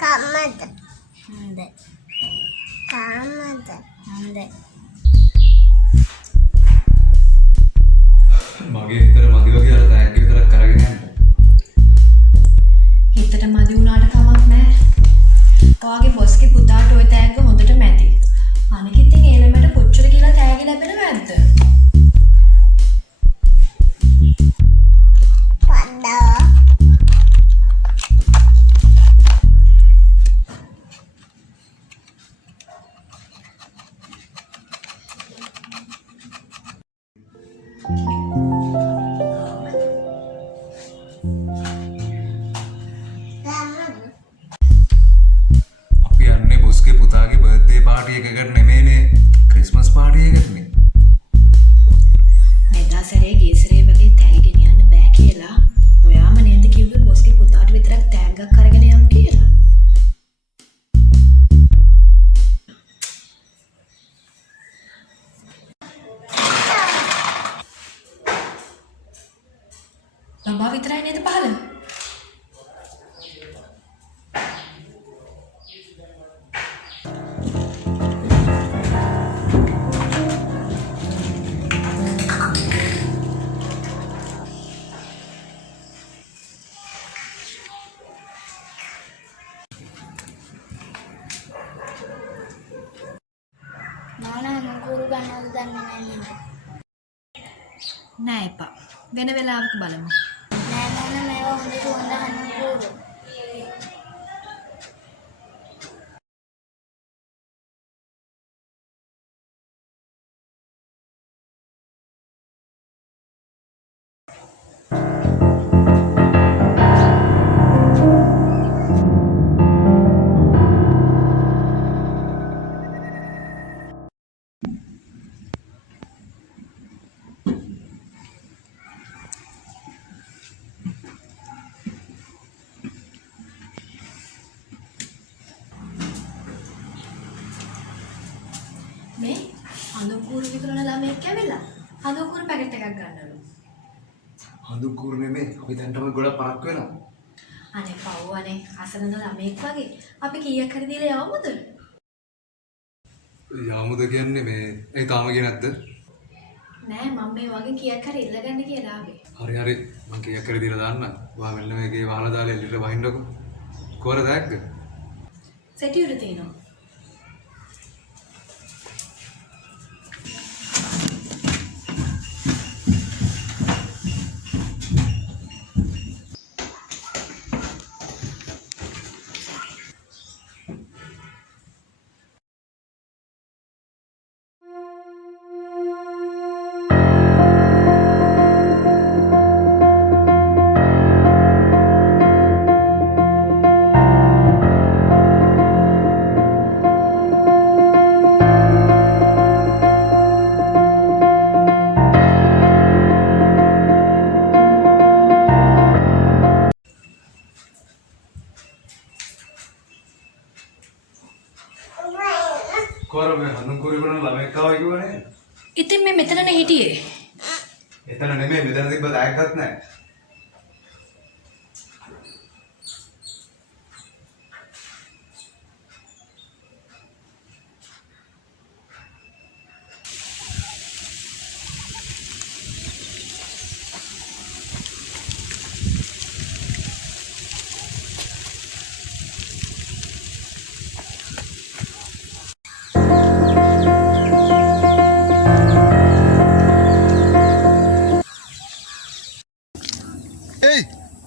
Kamada. Ande. Kamada. Ande. මගේ හිතට මදි වගේ අර තෑග්ග විතරක් කරගෙන යන්න. හිතට මදි වුණාට කමක් නැහැ. ඔයාගේ බොස්ගේ පුතාට ওই තෑග්ග හොඳට මැදි. අනික ඉතින් ඒ ළමයට කොච්චර කියලා තෑග්ග ලැබෙනවද? Pada. අපි යන්නේ බොස්ගේ පුතාගේ බර්ත්ඩේ පාටි එකකට නෙමෙයිනේ ක්‍රිස්මස් පාටි එකකටනේ. මෙදා සැරේ ගිය සැරේ වගේ තෑගි ගෙනියන්න බෑ කියලා ඔයාම නේද කිව්වේ බොස්ගේ පුතාට විතරක් තෑග්ගක් අරගෙන යම් කියලා? බබා විතරයි නේද පහළ? Nona nungkuru ganal dan nene. නෑ එපා. වෙන වෙලාවක බලමු. Nene මේවා හොඳට හොඳ නungkuru. මේ හඳුන්කూరు විකුණන ළමයෙක් ඇවිල්ලා හඳුන්කూరు පැකට් එකක් ගන්නලු. හඳුන්කూరు නෙමෙයි අපි දැන් තමයි ගොඩක් පරක් වෙනවා. අනේ පව්වනේ අසරණ ළමයෙක් වගේ. අපි කීයක් හරි දීලා යවමුද? යාමුද කියන්නේ මේ ඒ තාම ගියේ නැද්ද? නෑ මම මේ වගේ කීයක් හරි ඉල්ලගන්න කියලා ආවේ. හරි හරි මං කීයක් හරි දීලා දාන්න. ඔයා මෙන්න මේකේ වහලා දාලා එළියට වහින්නකො. කොහර තෑග්ග? සෙටියුරු තියෙනවා. කොහර මේ හඳුන්කూరు විකුණන ළමයෙක් ආවා කිව්වනේ. ඉතින් මේ මෙතනනේ හිටියේ. එතන නෙමෙයි මෙතන තිබ්බ තෑග්ගක් නැහැ.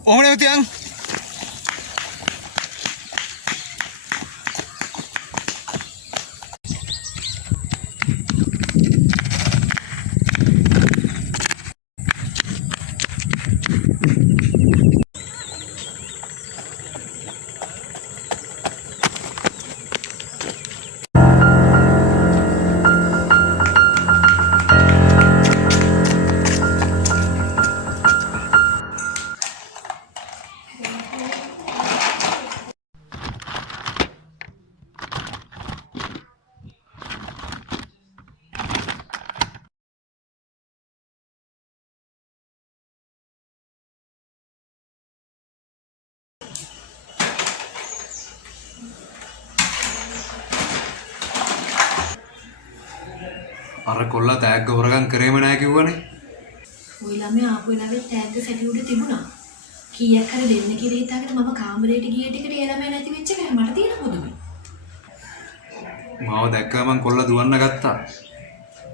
ඕනේ තියන්. අර කොල්ලා තෑග්ග හොරගම් කරේම නැහැ කිව්වනේ. ওই ළමයා ආපු වෙලාවේ තෑග්ග සැටි උඩ තිබුණා. කීයක් හරි දෙන්න කියලා හිතාගෙන මම කාමරේට ගිය ටිකට ඒ ළමයා නැති වෙච්ච එක මට තියෙන පුදුමයි. මාව දැක්කම මං කොල්ලා දුවන්න ගත්තා.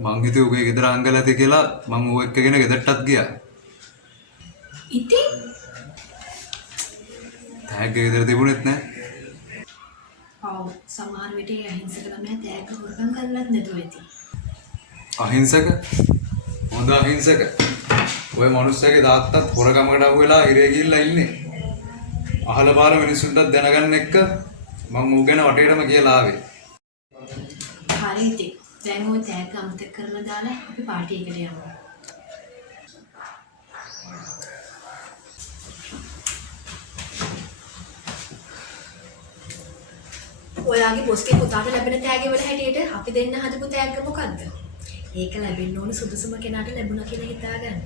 මං හිතුවේ උගේ ගෙදර අංගල ඇති කියලා මං ඌ එක්කගෙන ගෙදරටත් ගියා. ඉතින් තෑග්ග ගෙදර තිබුණෙත් නැහැ. ආව සමහර විට ඒ අහිංසක ළමයා තෑග්ග හොරගම් කරලත් නැතුව ඇති. අහිංසක? හොඳ අහිංසක. ඔය මිනිස්සගේ තාත්තත් හොරකමකට අහු වෙලා ඉරේ ගිහිල්ලා ඉන්නේ. අහල පාර මිනිස්සුන්ටත් දැනගන්න එක්ක මං ඌ ගැන වටේටම කියලා ආවේ. හරි ඉතින්. දැන් ওই තෑග්ග අමතක කරලා දාලා අපි පාටි එකට යමු. ඔයාගේ බොස්ගේ පුතාට ලැබෙන තෑග්ග වල හැටියට අපි දෙන්න හදපු තෑග්ග මොකද්ද? ඒක ලැබෙන්න ඕන සුදුසුම කෙනාට ලැබුණා කියලා හිතාගන්න.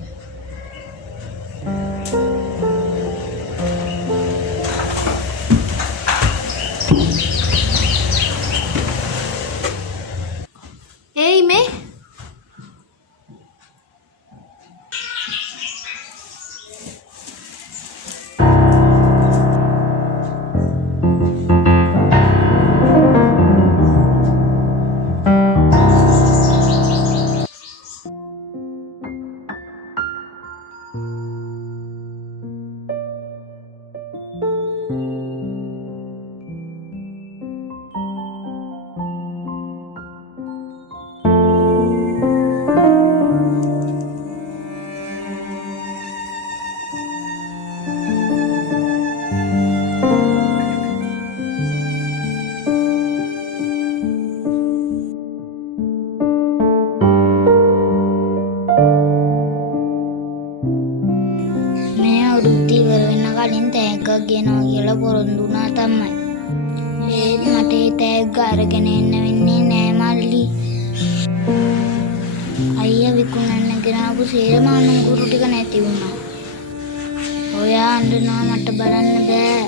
ඒයි මේ කලින් තෑග්ගක් ගෙනවා කියලා පොරොන්දු වුණා තමයි. ඒත් මට ඒ තෑග්ග අරගෙන එන්න වෙන්නේ නෑ මල්ලි. අයියා විකුණන්න ගෙනාවු සේරම අනුගුරු ටික නැති වුණා. ඔයා අඬනවා මට බලන්න බෑ.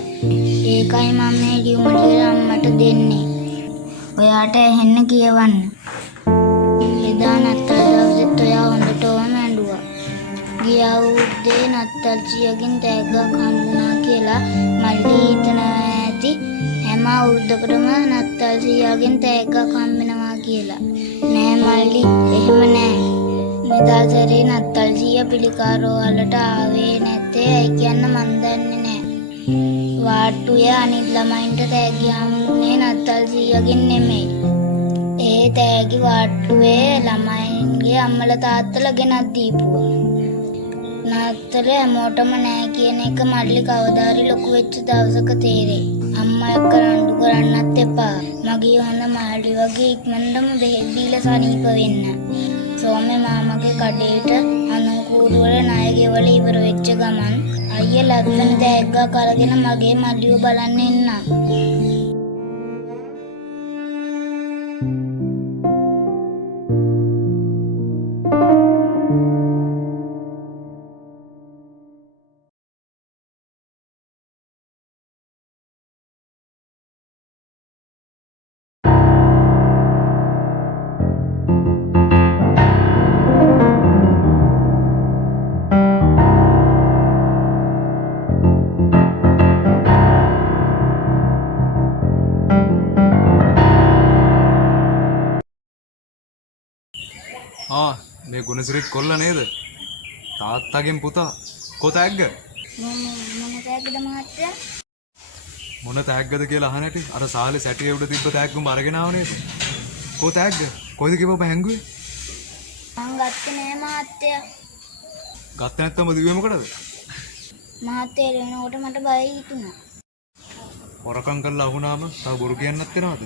ඒකයි මම මේ ලියුම ලියලා අම්මට දෙන්නේ. ඔයාට ඇහෙන්න කියවන්න. එදා නත්තල් දවසෙත් ඔයා හොඳටම ඇඬුවා. ගියා උදේ නත්තල් චියකින් තෑග්ගක් හම්බුණා කියලා මල්ලි හිතනවා ඇති හැම අවුරුද්දකටම නත්තල් චියාගෙන් තෑග්ගක් හම්බෙනවා කියලා. නෑ මල්ලි එහෙම නෑ. මෙදා සැරේ නත්තල් චියා පිළිකාරෝ වලට ආවේ නැත්තේ ඇයි කියන්න මන් දන්නේ නෑ. වාට්ටුවේ අනිත් ළමයින්ට තෑග්ග හම්බුනේ නත්තල් චියාගෙන් නෙමෙයි. ඒ තෑගි වාට්ටුවේ ළමයින්ගේ අම්මලා තාත්තලා ගෙනත් දීපුවා. නත්තල හැමෝටම නෑ කියන එක මල්ලි කවදාරි ලොකු වෙච්ච දවසක තේරෙයි. අම්මා එක්ක රණ්ඩු කරන්නත් එපා. මගේ හොඳ මාළි වගේ ඉක්මනටම බෙහෙත් දීලා සනීප වෙන්න. සෝමේ මාමගේ කඩේට අනුකූල වල ණය ගෙවල ඉවර වෙච්ච ගමන් අයියා ලස්සන තෑග්ගක් අරගෙන මගේ මල්ලිව බලන්න එන්නම්. මේ ගුණසිරිත් කොල්ල නේද? තාත්තගෙන් පුතා. කො තෑග්ග? මොන තෑග්ගද මහත්තයා? මොන තෑග්ගද කියලා අහන්නට අර සාලේ සැටියේ උඩ තිබ්බ තෑග්ගුම අරගෙන ආව නේද? කෝ තෑග්ග? කොයිද කිව්වම හැංගුවේ? මං ගත්තේ නෑ මහත්තයා. ගත්ත නැත්තම දිව්වේ මොකටද? මහත්තයා එනකොට මට බය හිතුණා. හොරකම් කරලා අහුනාම තව බොරු කියන්නත් වෙනවද?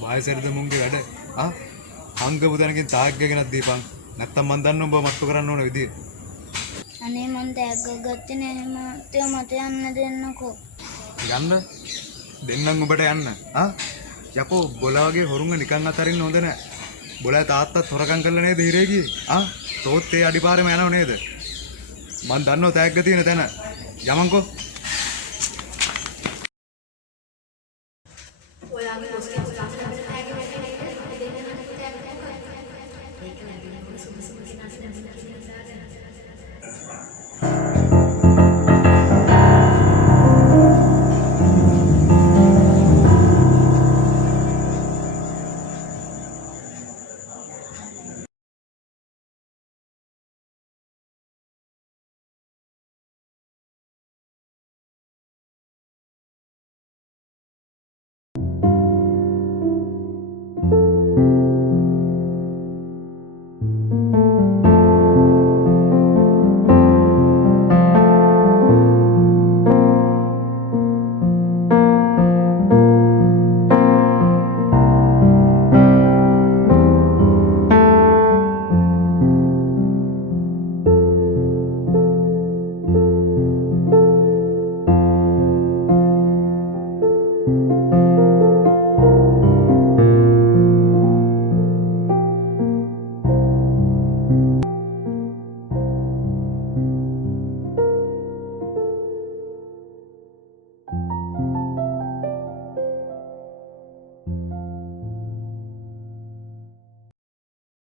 බායසරිද මුංගේ වැඩ? ආ? අංගපු තැනකින් තාග්ග ගෙනත් දීපන්. නැත්තම් මන් දන්න උඹ මට්ටු කරන්න ඕන විදිය. අනේ මං තෑග්ගක් ගත්තේ නෑ මහත්තයා, මට යන්න දෙන්නකෝ. යන්න දෙන්නම් උඹට යන්න. ආ? යකෝ බොලා වගේ හොරුන්ව නිකන් අතරින්න හොඳ නෑ. බොලා තාත්තත් හොරකම් කරලා නේද හිරේ ගියේ? ආ? තෝත් ඒ අඩිපාරෙම යනව නේද? මන් දන්නව තෑග්ග තියෙන තැන. යමන්කෝ.